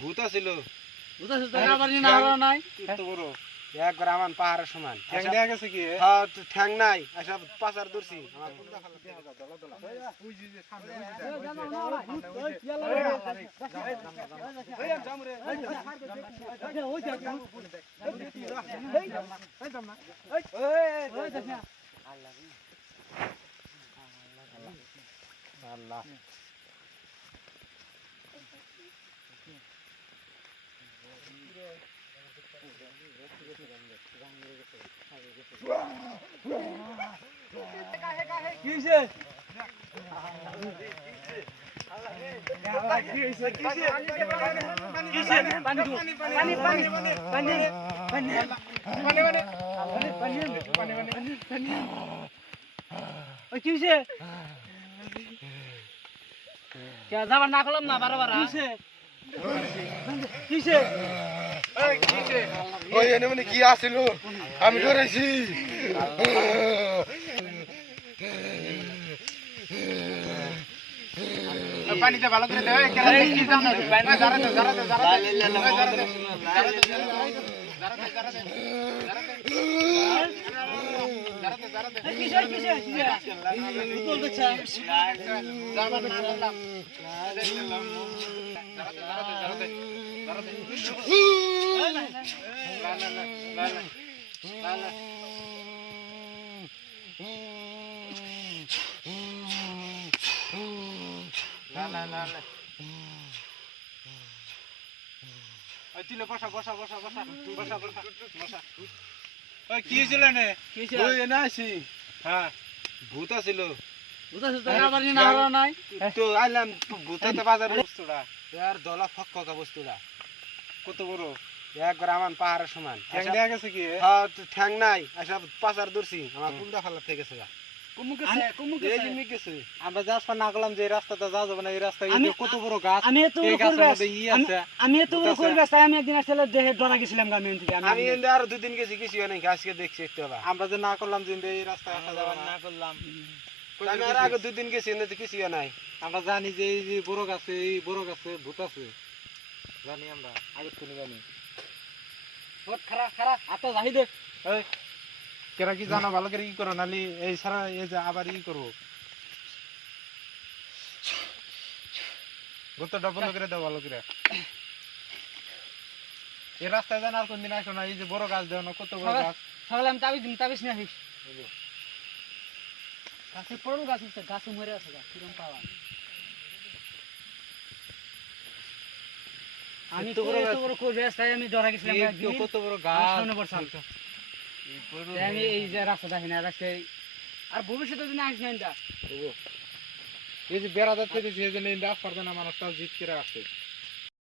ভূত আছিল একবার আমার পাহাড়ের সমান ঠ্যাং নাই এসব পাচার ধরছি আল্লাহ যাবার না করলাম না বারবার ওই এনে মানে কি আসিল আমি ডরাইছি পানিতে ভালো করে দেবে বসা বসা বসা বসা বসা বসা বসা কি ছিল হ্যাঁ ভূত আছিল তো আইলাম ভূতেতে বাজার বস্তুটা আর দলা ফক্কা বস্তুটা কত বড় একবার আমার পাহাড়ের সমান গেছে কি ঠ্যাং নাই এসব পাচার ধরছি আমার কুমড়া ফালা থেকে গেছে আমরা যাস না করলাম যে রাস্তাটা যা যাবে না এই রাস্তায় কত বড় গাছ আমি একদিন আসলে দেহে ডরা গেছিলাম আমি আরো 2 দিন গেছি কিছু নাই আজকে দেখছি একটু আমরা যে না করলাম যে এই রাস্তায় আসা যাবে না করলাম আমি আর আগে 2 দিন গেছি এনে কিছু নাই আমরা জানি যে এই যে বড় গাছে ভূত আছে জানি আমরা আগে তো জানি খারা খারা আতো যাই দে কেরা কি জানো ভালো করে কি করো নালি এই সারা এই যে আবার ই করবো গোতটা বন্ধ করে দাও ভালো করে এই রাস্তায় জানার কোন দিন আসো না এই যে বড় গাছ দেও না কত বড় গাছ সকালে আমি তাবিজ নিয়ে আসিস গাছে পড়ল গাছ গাছে মরে আছে কিরম পাওয়া আমি তো বড় করবে তাই আমি ডরা গেছিলাম কত বড় গাছ সামনে পড়ছাম আমি এই যে রাস্তা দেখি না রাস্তায় আর ভবিষ্যতে যদি আসি না এই যে বেড়া যাচ্ছে এই যে রাস্তার না মানুষটা জিত করে আসছে